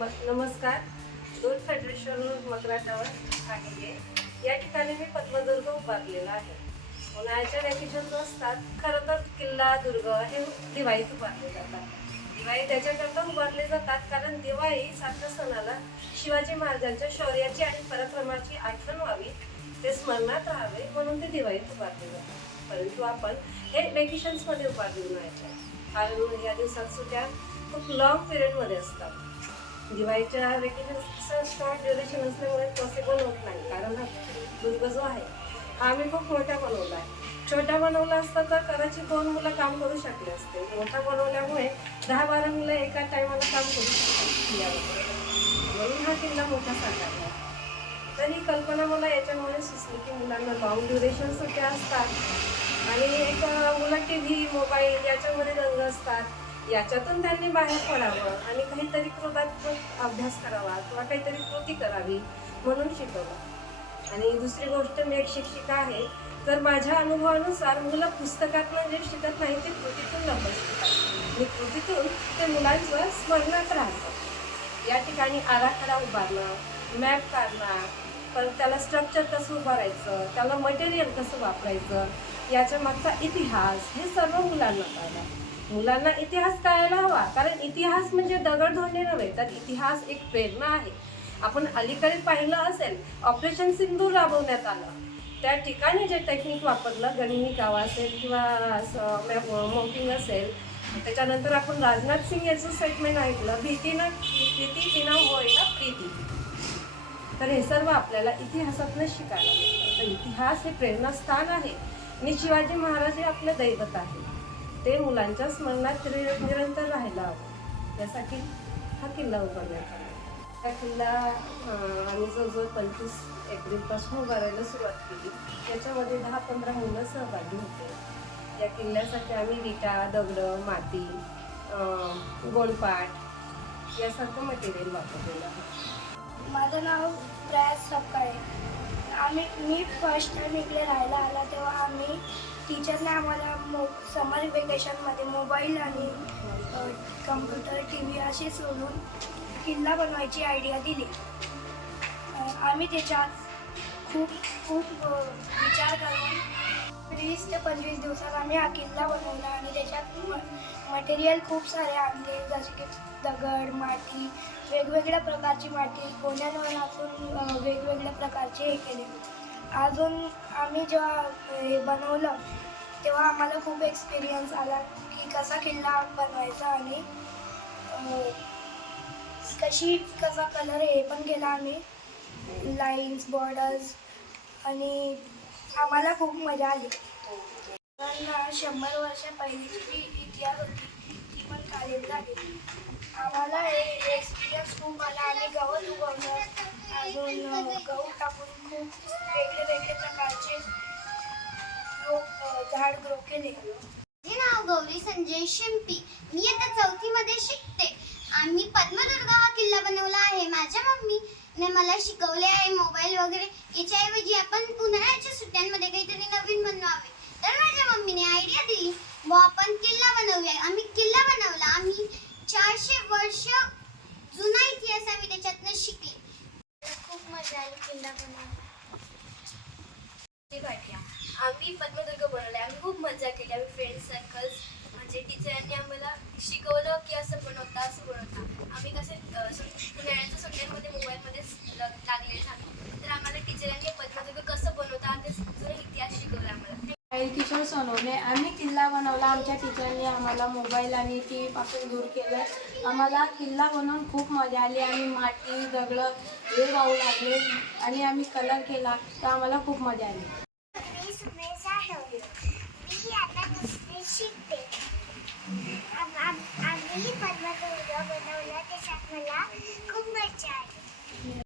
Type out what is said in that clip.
नम नमस्कार. दोन फेडरेशन मकराटावर आहे या ठिकाणी मी पद्मदुर्ग उभारलेला आहे. उन्हाळ्याच्या वेकेशन असतात खरं तर किल्ला दुर्ग हे दिवाळीत उभारले जातात. दिवाळी त्याच्याकरता उभारले जातात कारण दिवाळी सारख्या सणाला शिवाजी महाराजांच्या शौर्याची आणि पराक्रमाची आठवण व्हावी ते स्मरणात राहावे म्हणून ते दिवाळीत उभारले जातात. परंतु आपण हे वेकेशन्समध्ये उभारले उन्हाळ्याच्या कारण या दिवसात सुद्धा खूप लॉंग पिरियडमध्ये असतात. दिवाळीच्या वेकेशन शॉर्ट ड्युरेशन असल्यामुळे पॉसिबल होत नाही. कारण हा दुर्ग जो आहे हा आम्ही खूप मोठा बनवला आहे. छोटा बनवला असता तर कदाचित दोन मुलं काम करू शकले असते. मोठा बनवल्यामुळे दहा बारा मुलं एका टायमाला काम करू शकतात म्हणून हा किल्ला मोठा साकारला. आहे. तर ही कल्पना मला याच्यामुळे सुचली की मुलांना लॉंग ड्युरेशन सुट्ट्या असतात आणि एक मुलं टी व्ही मोबाईल याच्यामध्ये रंग असतात. याच्यातून त्यांनी बाहेर पडावं आणि काहीतरी कृतात्मक अभ्यास करावा किंवा काहीतरी कृती करावी म्हणून शिकवलं. आणि दुसरी गोष्ट मी एक शिक्षिका आहे. तर माझ्या अनुभवानुसार मुलं पुस्तकातनं जे शिकत नाही ते कृतीतून लवकर शिकतात आणि कृतीतून ते मुलांचं स्मरणात राहतं. या ठिकाणी आराखडा उभारणं मॅप काढणं परत त्याला स्ट्रक्चर कसं उभारायचं त्याला मटेरियल कसं वापरायचं याच्या मागचा इतिहास हे सर्व मुलांना कळलं. मुलांना इतिहास कळायला हवा. कारण इतिहास म्हणजे दगडधोंडे नव्हे तर इतिहास एक प्रेरणा आहे. आपण अलीकडे पाहिलं असेल ऑपरेशन सिंधूर राबवण्यात आलं. त्या ठिकाणी जे टेक्निक वापरलं गनिमी गाव असेल किंवा मॉकिंग असेल त्याच्यानंतर आपण राजनाथ सिंग याचं स्टेटमेंट ऐकलं भीतीनं भीती तिनं होईना प्रीती. तर हे सर्व आपल्याला इतिहासातनं शिकायला मिळतं. तर इतिहास हे प्रेरणास्थान आहे. आणि शिवाजी महाराज हे आपलं दैवत आहे ते मुलांच्या स्मरणात निर- निरंतर राहायला हवं. यासाठी हा किल्ला उभारण्यात आला. हा किल्ला आम्ही जवळजवळ पंचवीस एप्रिलपासून उभारायला सुरुवात केली. त्याच्यामध्ये दहा पंधरा मुलं सहभागी होते. या किल्ल्यासाठी आम्ही विटा दगडं माती गोलपाट यासारखं मटेरियल वापरलेलं आहे. माझं नाव प्रयास सपकाळे. आम्ही मी फर्स्ट टाइम इकडे राहायला आला तेव्हा आम्ही टीचरने आम्हाला मो समर वेकेशनमध्ये मोबाईल आणि कम्प्युटर टी व्ही असे सोडून किल्ला बनवायची आयडिया दिली. आम्ही त्याच्यात खूप खूप विचार करून वीस ते पंचवीस दिवसात आम्ही हा किल्ला बनवला आणि त्याच्यात मटेरियल खूप सारे आणले जसे की दगड माती वेगवेगळ्या प्रकारची माती कोण्यांवर असून वेगवेगळ्या प्रकारचे हे केले. अजून आम्ही जेव्हा हे बनवलं तेव्हा आम्हाला खूप एक्सपिरियन्स आला की कसा किल्ला बनवायचा आणि कशी कसा कलर हे पण केला आम्ही. लाईन्स बॉर्डर्स आणि आम्हाला खूप मजा आली. पण शंभर वर्षा पहिलीची जी इतिहास होती पण आम्हाला एक्सपिरियन्स खूप आला आम्ही गवत उगवलं. अजून गहू टाकून खूप वेगळे वेगळे प्रकारचे झाड ग्रो केले. माझे नाव गौरी संजय शिंपी. मी आता चौथीमध्ये शिकते. आम्ही पद्मदुर्गा हा किल्ला बनवला आहे. माझ्या मम्मीने मला शिकवले आहे मोबाईल वगैरे. याच्याऐवजी आपण उन्हाळ्याच्या सुट्ट्यांमध्ये काहीतरी नवीन बनवावे. तर माझ्या मम्मीने आयडिया दिली व आपण किल्ला बनवूया. आम्ही किल्ला बनवला आम्ही चारशे वर्ष जुना इतिहास आम्ही त्याच्यातनं शिकले. खूप मजा आली किल्ला बनवायला आम्ही पद्मदुर्ग बनवलाय. आम्ही खूप मजा केली. आम्ही फ्रेंड सर्कल्स म्हणजे टीचरांनी आम्हाला शिकवलं की असं बनवता असं बनवता. आम्ही कसे उन्हाळ्याच्या सुट्ट्यांमध्ये मोबाईलमध्येच लागलेले झालो तर आम्हाला टीचरांनी पद्मदुर्ग कसं बनवता आणि ते जुना इतिहास शिकवला आम्हाला पायल किशोर सोनवणे. आम्ही किल्ला बनवला. आमच्या टीचरनी आम्हाला मोबाईल आणि टी व्हीपासून दूर केलं. आम्हाला किल्ला बनवून खूप मजा आली. आम्ही माती दगडं हे वाहू लागले आणि आम्ही कलर केला. तर आम्हाला खूप मजा आली. मी आता शिकते.